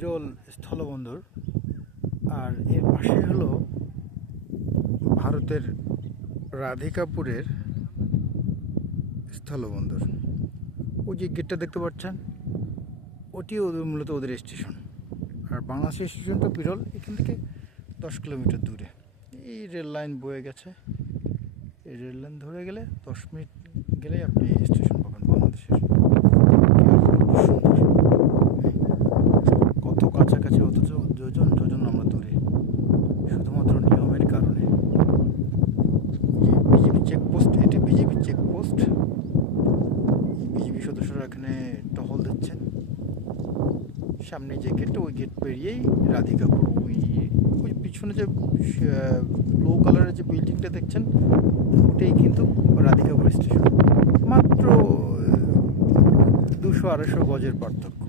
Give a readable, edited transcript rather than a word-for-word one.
বিরল স্থলবন্দর। আর এর পাশে হলো ভারতের রাধিকাপুরের স্থলবন্দর। ওই যে গেটটা দেখতে পাচ্ছেন, ওটি মূলত ওদের স্টেশন। আর বাংলাদেশের স্টেশনটা বিরল, এখান থেকে 10 কিলোমিটার দূরে। এই রেল লাইন বয়ে গেছে, এই রেল লাইন ধরে গেলে 10 মিনিট গেলেই আপনি স্টেশন পাবেন বাংলাদেশের। কত কাছাকাছি, অথচ যোজন যোজন আমরা দূরে, শুধুমাত্র নিয়মের কারণে। বিজেপি চেকপোস্ট, এটি বিজেপি চেকপোস্ট। বিজেপি সদস্যরা এখানে টহল দিচ্ছেন। সামনে যে গেটটা, ওই গেট পেরিয়েই রাধিকাপুর। ওই পিছনে যে ব্লু কালারের যে বিল্ডিংটা দেখছেন, ওটাই কিন্তু রাধিকাপুর স্টেশন। মাত্র 200-250 গজের পার্থক্য।